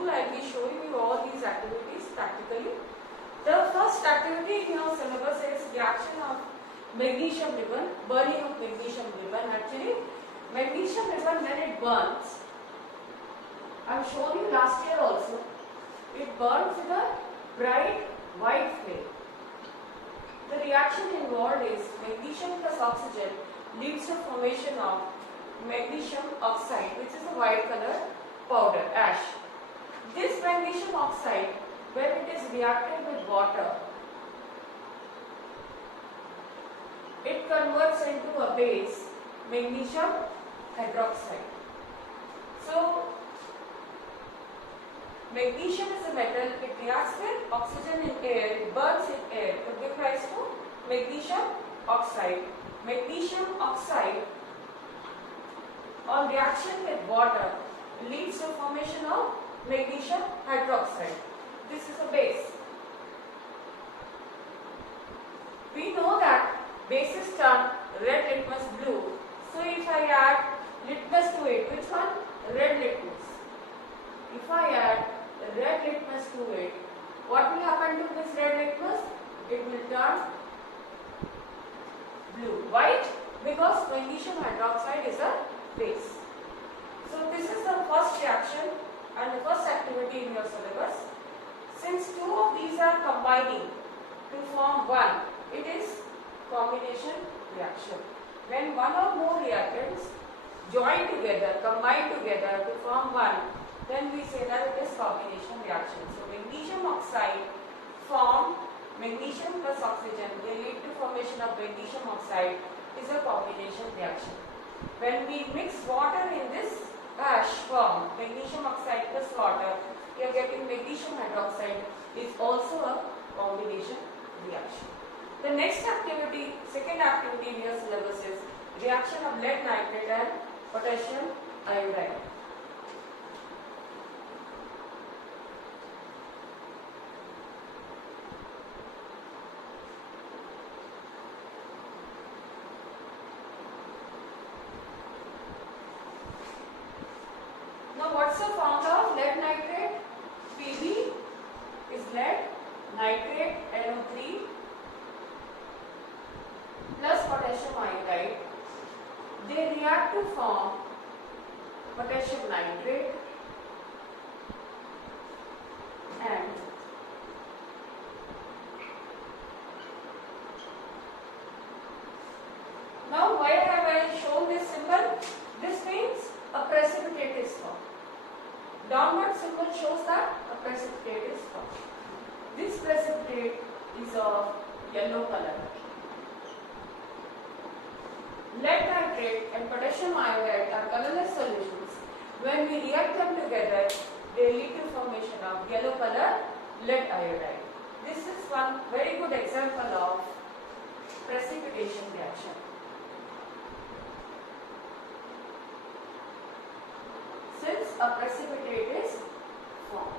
school, I will be showing you all these activities practically. The first activity in your syllabus is reaction of magnesium ribbon, burning of magnesium ribbon. Actually, magnesium ribbon, when it burns, I have shown you last year also, it burns with a bright white flame. The reaction involved is magnesium plus oxygen leads to formation of magnesium oxide, which is a white color powder, ash. This magnesium oxide, when it is reacted with water, it converts into a base, magnesium hydroxide. So, magnesium is a metal, it reacts with oxygen in air, it burns in air to give rise to magnesium oxide. Magnesium oxide on reaction with water leads to formation of magnesium hydroxide. This is a base. We know that bases turn red litmus blue. So if I add litmus to it, which one? Red litmus. If I add red litmus to it, what will happen to this red litmus? It will turn blue. White? Because magnesium hydroxide is a base. So this is the first reaction and the first activity in your syllabus. Since two of these are combining to form one, it is combination reaction. When one or more reactants join together, combine together to form one, then we say that it is combination reaction. So magnesium oxide form magnesium plus oxygen will lead to formation of magnesium oxide is a combination reaction. When we mix water in this ash form, magnesium oxide plus water, we are getting magnesium hydroxide, is also a combination reaction. The next activity, second activity in your syllabus is reaction of lead nitrate and potassium iodide. Now what's the formula of lead nitrate? Pb is lead, nitrate NO3 plus potassium iodide. They react to form potassium nitrate and now why have I shown this symbol? This means a precipitate is formed. Downward symbol shows that a precipitate is formed. This precipitate is of yellow color. Lead nitrate and potassium iodide are colorless solutions. When we react them together, they lead to formation of yellow color lead iodide. This is one very good example of precipitation reaction. Since a precipitate is formed,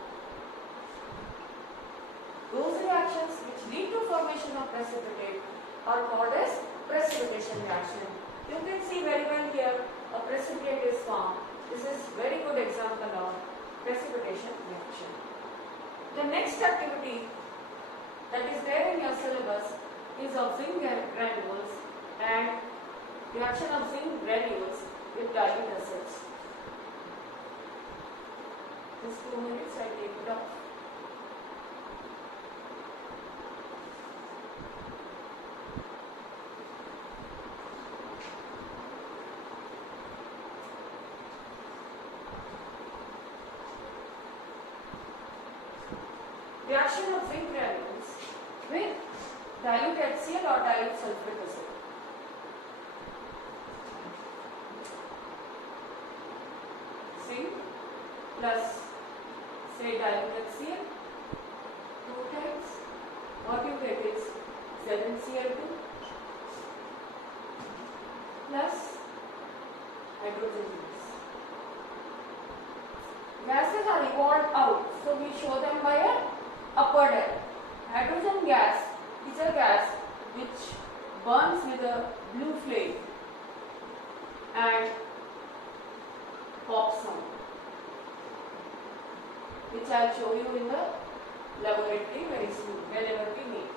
those reactions which lead to formation of precipitate are called as precipitation reaction. You can see very well here a precipitate is formed. This is very good example of precipitation reaction. The next activity that is there in your syllabus is of zinc granules and reaction of zinc granules with dilute acids. Just 2 minutes, I take it off. Reaction of zinc granules with dilute HCl or dilute sulfuric acid. Zinc plus say dilute HCl 2 times, what you get is 7Cl2 plus hydrogen gas. Gases are evolved out, so we show them by a upward arrow. Hydrogen gas is a gas which burns with a blue flame and pops on. which I will show you in the laboratory very soon whenever we meet.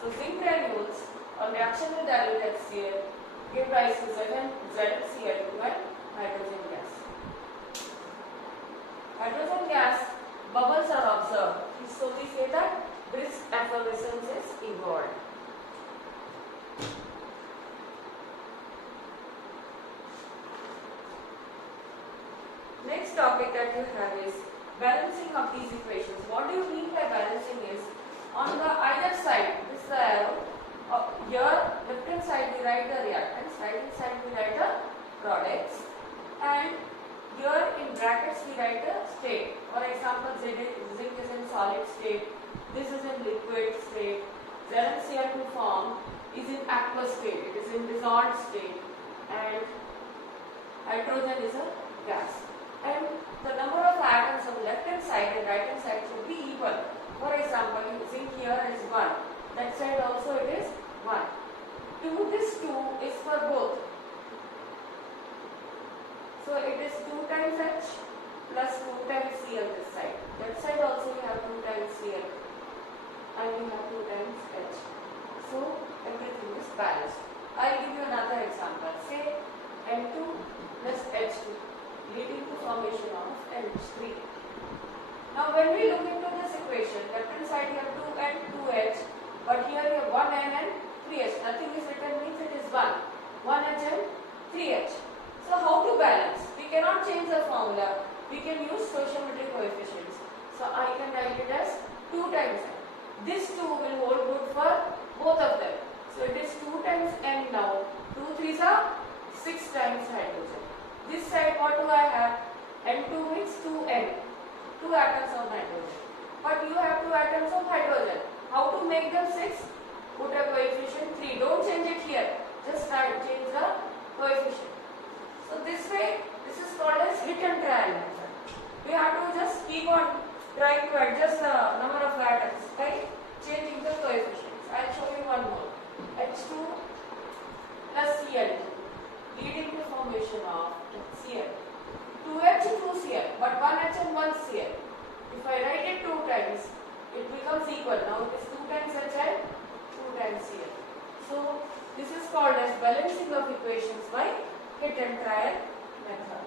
So zinc granules on reaction with dilute HCl give rise to ZnCl2 and hydrogen gas. Hydrogen gas bubbles are observed. So we say that brisk effervescence is evolved. Next topic that you have is balancing of these equations. What do you mean by balancing is on the either side, this is the arrow. Here left hand side we write the reactants, right hand side we write the products, and here in brackets we write the state. For example, zinc is in solid state, this is in liquid state, ZnCl2 form is in aqueous state, it is in dissolved state, and hydrogen is a gas. And the number of atoms on left hand side and right hand side should be equal. For example, zinc here is 1, that side also it is 1. This 2 is for both. So it is 2 times H plus 2 times Cl this side. That side also we have 2 times Cl and we have 2 times H. So everything is balanced. I will give you another example. Say N2 plus H2 leading to formation of NH3. Now when we look into this equation, left hand side you have 2N, 2H, but here you have 1N and 3H. Nothing is written means it is 1H and 3H. So how to balance? We cannot change the formula. We can use stoichiometric coefficients. So I can write it as 2 times N. This 2 will hold good for both of them. So it is 2 times N now. 2 3s are 6 times hydrogen. This side what do I have? N2 means 2N. 2 atoms of nitrogen. But you have 2 atoms of hydrogen. How to make them 6? Put a coefficient 3. Don't change it here. Just change the coefficient. So this way, this is called as hit and trial method. We have to just keep on trying to adjust the number of atoms by changing the coefficients. I will show you one more. H2 plus Cl leading to formation of Cl. 2H, 2Cl, but 1H and 1Cl. If I write it 2 times, it becomes equal. Now it is 2 times H and 2 times Cl. So this is called as balancing of equations by hit and trial method.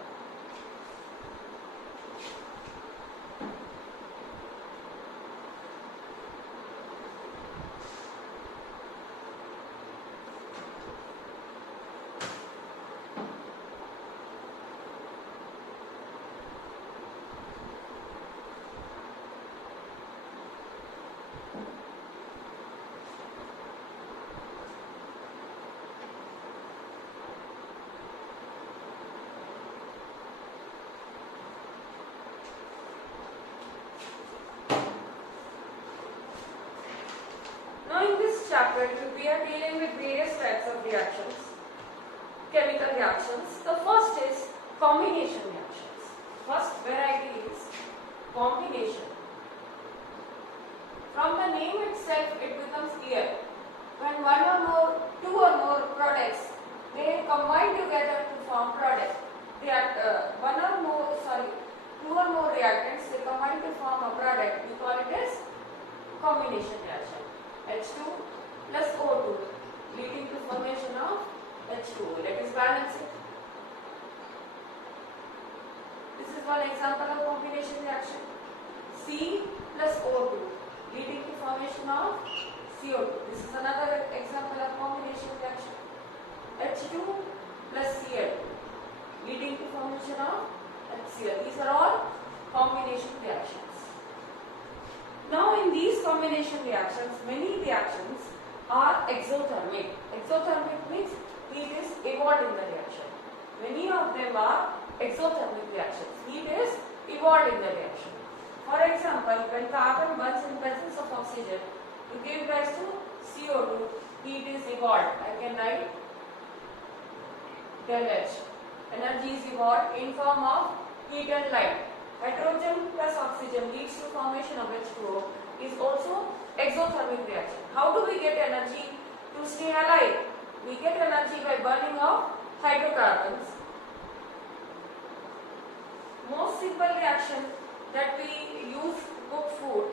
Chapter, we are dealing with various types of reactions, chemical reactions. The first is combination reactions. First variety is combination. From the name itself, it becomes clear. When two or more products, they combine together to form product. Two or more reactants, they combine to form a product. We call it as combination reaction. H2 plus O2 leading to formation of H2O. Let us balance it. This is one example of combination reaction. C plus O2 leading to formation of CO2. This is another example of combination reaction. H2 plus Cl2 leading to formation of HCl. These are all combination reactions. Now in these combination reactions, many reactions are exothermic. Exothermic means heat is evolved in the reaction. Many of them are exothermic reactions. Heat is evolved in the reaction. For example, when carbon burns in presence of oxygen to give rise to CO2, heat is evolved. I can write del H. Energy is evolved in form of heat and light. Hydrogen plus oxygen leads to formation of H2O is also exothermic reaction. How do we get energy to stay alive? We get energy by burning of hydrocarbons. Most simple reaction that we use to cook food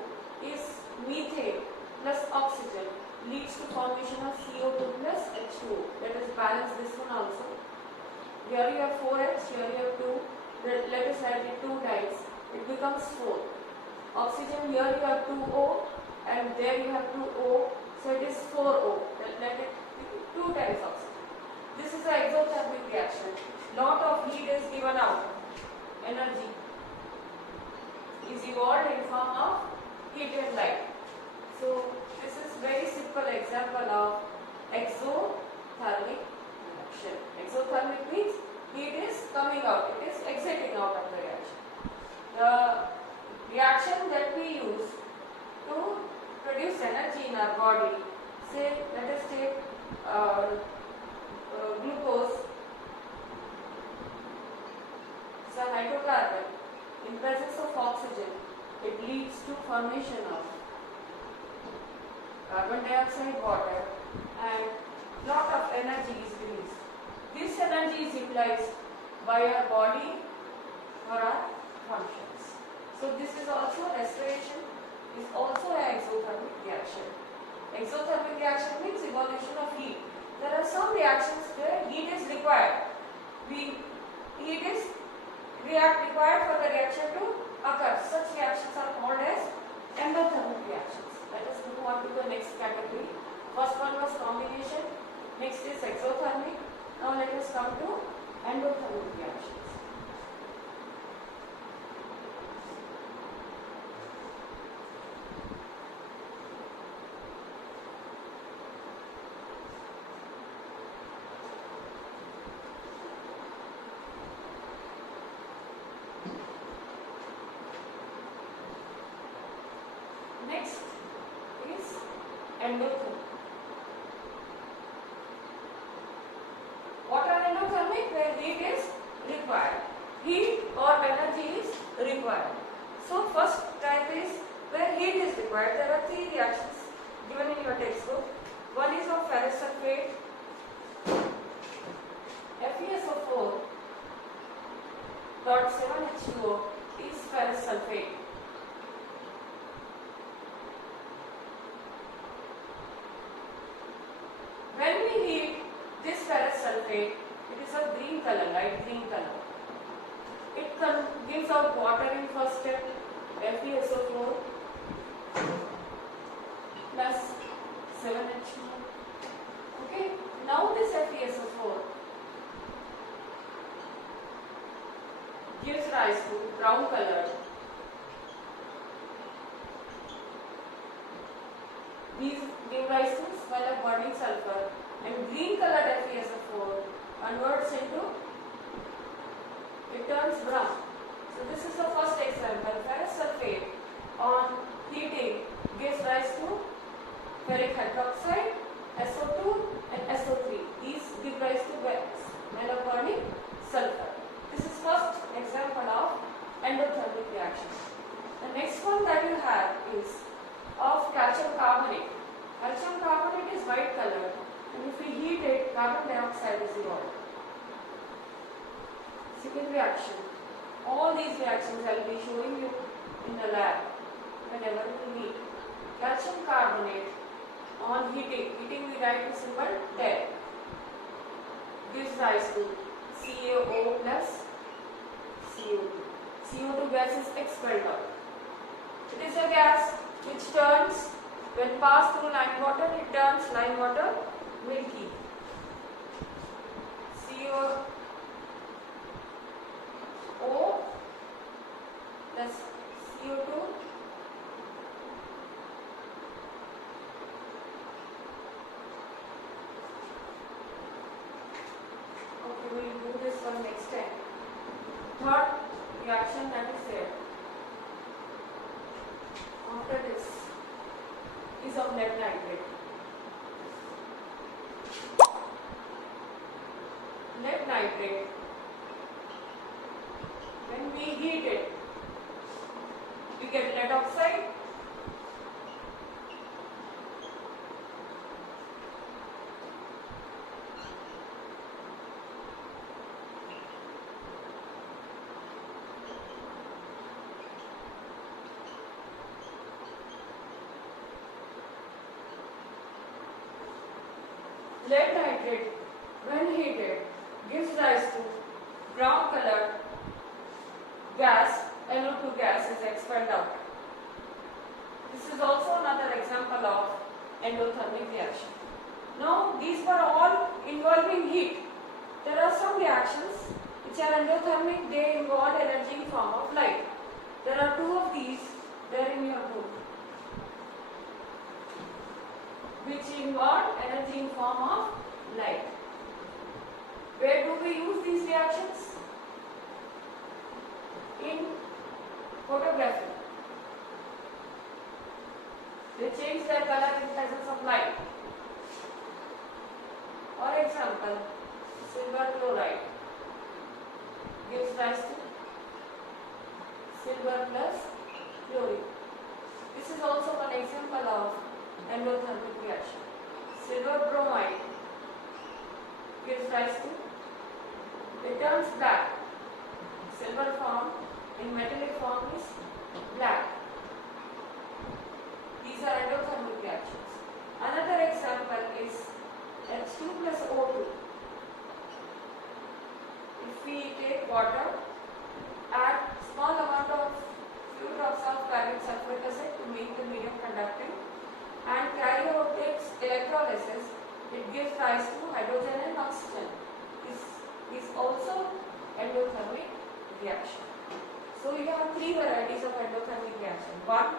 is methane plus oxygen leads to formation of CO2 plus H2O. Let us balance this one also. Here you have 4H, here you have 2. Let us write it 2 times. It becomes 4. Oxygen, here you have 2O and there you have 2O. So it is 4O. Let it be 2 times oxygen. This is an exothermic reaction. Lot of heat is given out. Energy is evolved in form of heat and light. So this is very simple example of exothermic reaction. Exothermic means heat is coming out, it is exiting out of the reaction. The reaction that we use to produce energy in our body, say let us take glucose, it's a hydrocarbon. In presence of oxygen, it leads to formation of carbon dioxide, water, and lot of energy is released. This energy is utilized by our body for our functions. So this is also respiration, is also an exothermic reaction. Exothermic reaction means evolution of heat. There are some reactions where heat is required. Heat is required for the reaction to occur. Such reactions are called as endothermic reactions. Let us move on to the next category. First one was combination, next is exothermic. Now let us come to endothermic reactions. Next is endothermic. What are endothermic? Where heat is required. Heat or energy is required. So first type is where heat is required. There are 3 reactions given in your textbook. One is of ferrous sulfate, FeSO4 dot 7H2O is ferrous sulfate. When we heat this ferrous sulfate, it is of green color, light green color. It gives out water in first step, FeSO4 plus 7H2O. Okay, now this FeSO4 gives rise to brown color. These give rise to smell of burning sulfur, and green colored FeSO4 converts into, it turns brown. So this is the first example. Ferrous sulfate on heating gives rise to ferric hydroxide, SO2 and SO3. These give rise to smell of burning sulfur. This is first example of endothermic reaction. The next one that you have is of calcium carbonate. Calcium carbonate is white color, and if we heat it, carbon dioxide is evolved. Second reaction. All these reactions I will be showing you in the lab whenever we meet. Calcium carbonate on heating we write the symbol DED, gives rise to CaO plus CO2. CO2 gas is expelled out. It is a gas which turns, when passed through lime water, it turns lime water milky. CO plus CO2 we will do this one next time. Third reaction that is there after this is of lead nitrate. Lead nitrate, when we heat it, we get lead oxide. lead nitrate, when heated, gives rise to brown colored gas, NO2 gas is expelled out. This is also another example of endothermic reaction. Now these were all involving heat. There are some reactions which are endothermic, they involve energy in form of light. There are two of these there in your book, which involve energy in form of light. Where do we use these reactions? In photography. They change their color in presence of light. For example, silver chloride gives rise to silver plus chlorine. This is also one example of endothermic reaction. Silver bromide gives rise to, it turns black. Silver form in metallic form is black. These are endothermic reactions. Another example is H2 plus O2. If we take water, add small amount of few drops of barium sulfuric acid to make the medium conducting, and carry out its electrolysis, it gives rise to hydrogen and oxygen. This is also endothermic reaction. So you have three varieties of endothermic reaction. One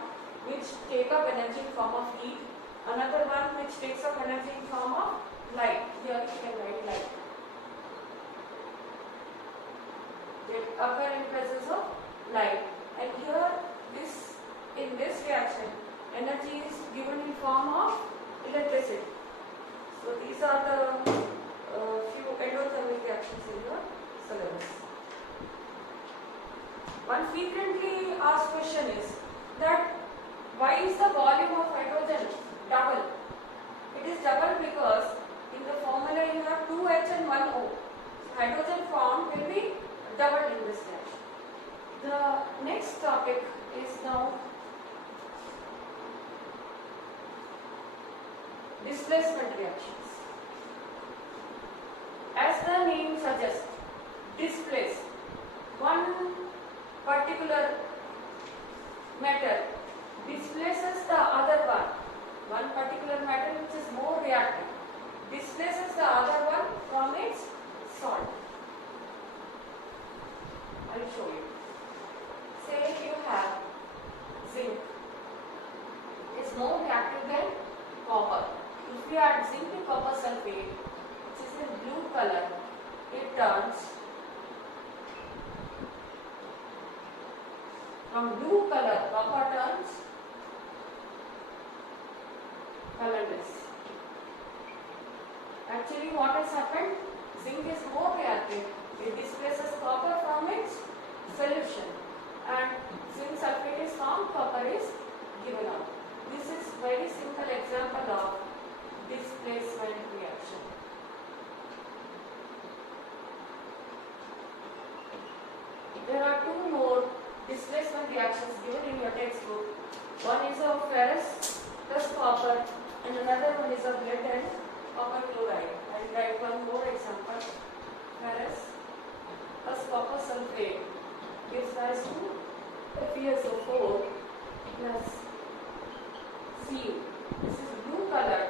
which take up energy in form of heat, another one which takes up energy in form of light. Here you can write light. They occur in presence of light, and here in this reaction energy is given in form of electricity. So these are the few endothermic reactions in your syllabus. One frequently asked question is that why is the volume of hydrogen double? It is double because in the formula you have 2H and 1O. So hydrogen form will be doubled in this reaction. The next topic is now displacement reactions. As the name suggests, displace one particular metal displaces the other one. One particular metal which is more reactive displaces the other one from its salt. I will show you. Say you have zinc. It is more reactive than copper. If we add zinc to copper sulfate, which is in blue color, it turns from blue color, copper turns colorless. Actually what has happened? Zinc is more reactive. It displaces copper from its solution, and zinc sulfate is formed, copper is given out. This is very simple example of displacement reaction. There are two more displacement reactions given in your textbook. One is of ferrous plus copper, and another one is of lead and copper chloride. I will write one more example. Ferrous plus copper sulfate gives rise to FeSO4 plus Cu. This is blue color.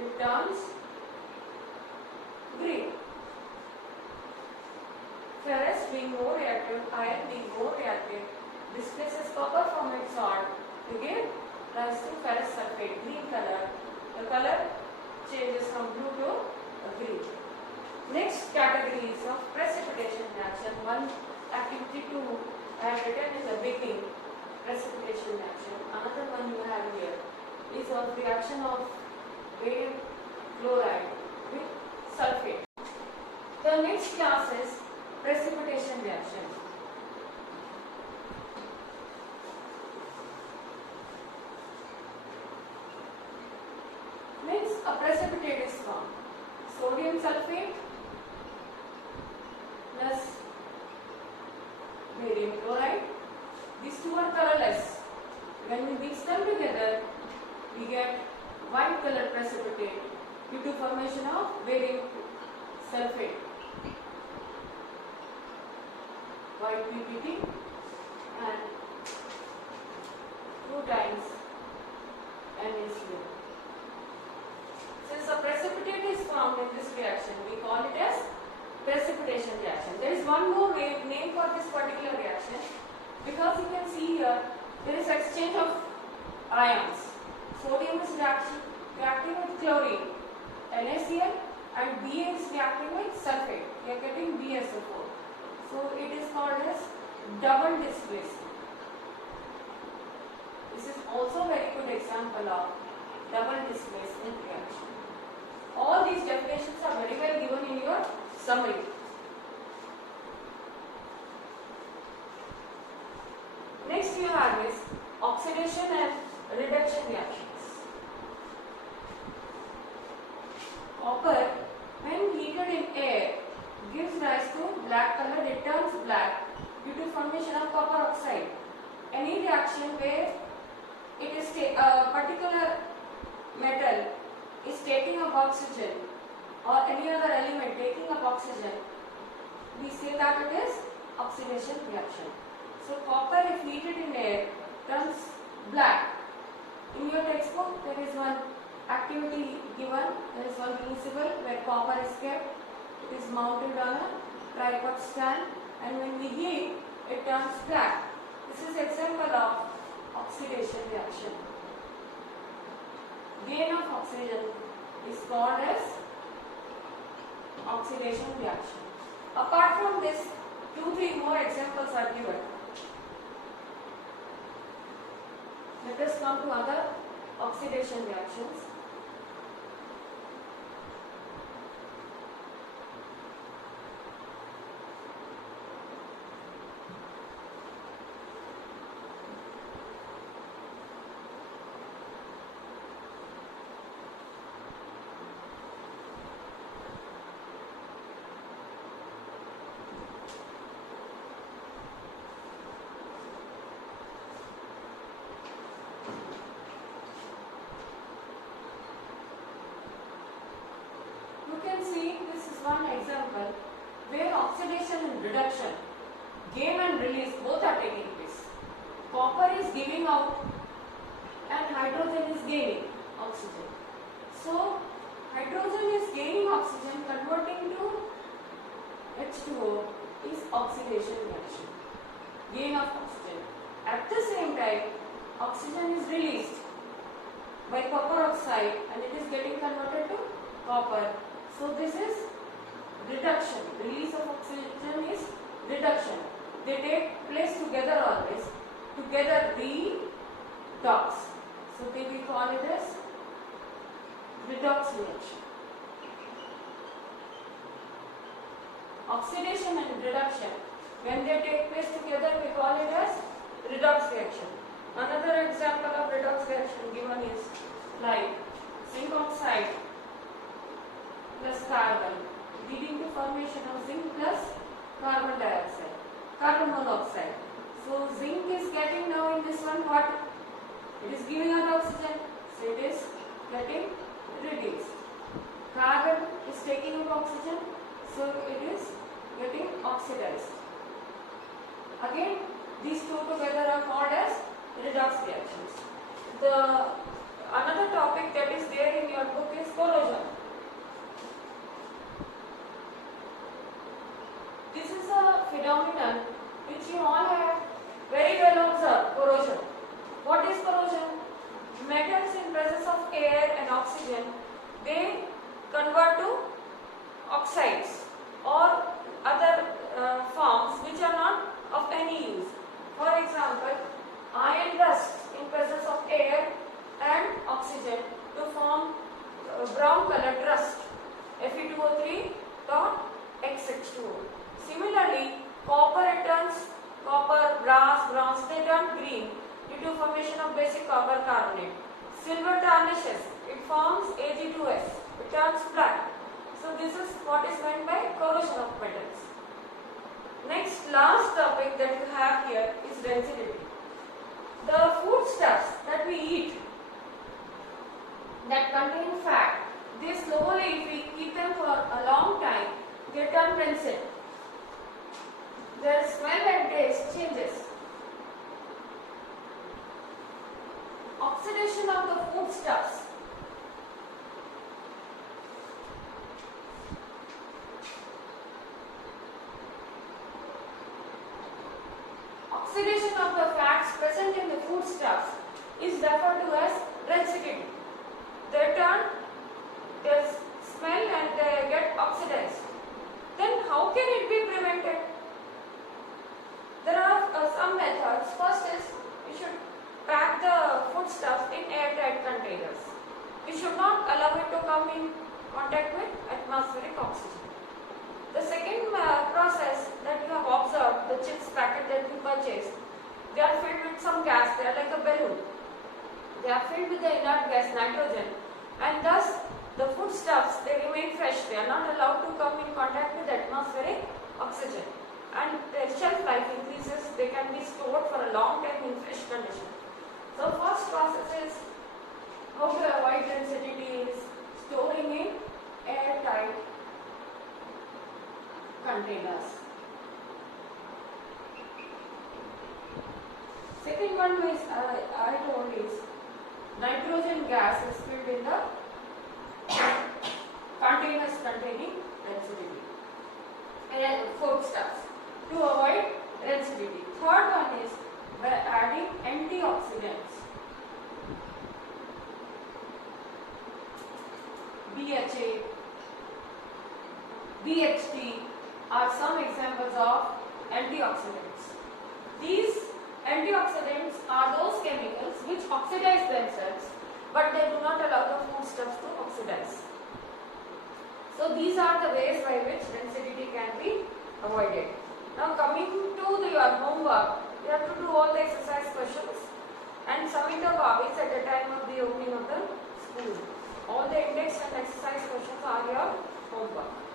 It turns green. Ferrous being more reactive, iron being more reactive, displaces copper from its salt to give rise to ferrous sulfate, green color. The color changes from blue to green. Next category is of precipitation reaction. One activity 2 I have written in the beginning, precipitation reaction. Another one you have here is of reaction of barium chloride with sulfate. The next class is precipitation reaction. Means a precipitate is formed. Sodium sulfate plus barium chloride. These two are colorless. When we mix them together, we get white color precipitate due to formation of barium sulfate, white PPT, and 2 times NaCl. Since a precipitate is formed in this reaction, we call it as precipitation reaction. There is one more name for this particular reaction, because you can see here there is exchange of ions. Sodium is reacting with chlorine, NaCl, and Ba is reacting with sulfate. We are getting BSO4. So it is called as double displacement. This is also a very good example of double displacement reaction. All these definitions are very well given in your summary. Next you have is oxidation and reduction reactions. Copper, when heated in air, gives rise to black color. It turns black due to formation of copper oxide. Any reaction where it is a particular metal is taking up oxygen, or any other element taking up oxygen, we say that it is oxidation reaction. So copper, if heated in air, turns black. In your textbook there is one activity given, there is one crucible where copper is kept. It is mounted on a tripod stand, and when we heat, it turns black. This is example of oxidation reaction. Gain of oxygen is called as oxidation reaction. Apart from this, 2-3 more examples are given. Let us come to other oxidation reactions. You can see this is one example where oxidation and reduction, gain and release, both are taking place. Copper is giving out and hydrogen is gaining oxygen. So hydrogen is gaining oxygen, converting to H2O is oxidation reaction, gain of oxygen. At the same time, oxygen is released by copper oxide and it is getting converted to copper. So this is reduction. Release of oxygen is reduction. They take place together always. Together redox. So they we call it as redox reaction. Oxidation and reduction, when they take place together, we call it as redox reaction. Another example of redox reaction given is like zinc oxide plus carbon, leading to formation of zinc plus carbon dioxide, carbon monoxide. So zinc is getting now in this one what? It is giving out oxygen, so it is getting reduced. Carbon is taking up oxygen, so it is getting oxidized. Again, these two together are called as redox reactions. Another topic that is there in your book is corrosion. This is a phenomenon which you all have very well observed, corrosion. What is corrosion? Metals in presence of air and oxygen, they convert to oxides or other forms which are not of any use. For example, iron dust in presence of air and oxygen to form brown colored rust, Fe2O3 dot XH2O. Similarly, copper returns copper, brass, bronze, they turn green due to formation of basic copper carbonate. Silver tarnishes, it forms Ag2S, it turns black. So this is what is meant by corrosion of metals. Next, last topic that you have here is density. The foodstuffs that we eat, that rancid. Their smell and taste changes. Oxidation of the foodstuffs. Oxidation of the fats present in the foodstuffs is referred to as rancidity. They turn, they smell and they get oxidized. Then how can it be prevented? There are some methods. First is we should pack the foodstuffs in airtight containers. We should not allow it to come in contact with atmospheric oxygen. The second process that you have observed, the chips packet that you purchased, they are filled with some gas, they are like a balloon. They are filled with the inert gas nitrogen, and thus the foodstuffs, they remain fresh. They are not allowed to come in contact with atmospheric oxygen, and their shelf life increases. They can be stored for a long time in fresh condition. So first process is how to avoid rancidity is storing in airtight containers. Second one is I told is nitrogen gas is filled in the containers containing rancidity and foodstuffs to avoid rancidity. Third one is by adding antioxidants. BHA, BHT are some examples of antioxidants. These antioxidants are those chemicals which oxidize themselves, but they do not allow the foodstuffs to oxidize. So these are the ways by which rancidity can be avoided. Now coming to your homework, you have to do all the exercise questions and submit the copies at the time of the opening of the school. All the index and exercise questions are your homework.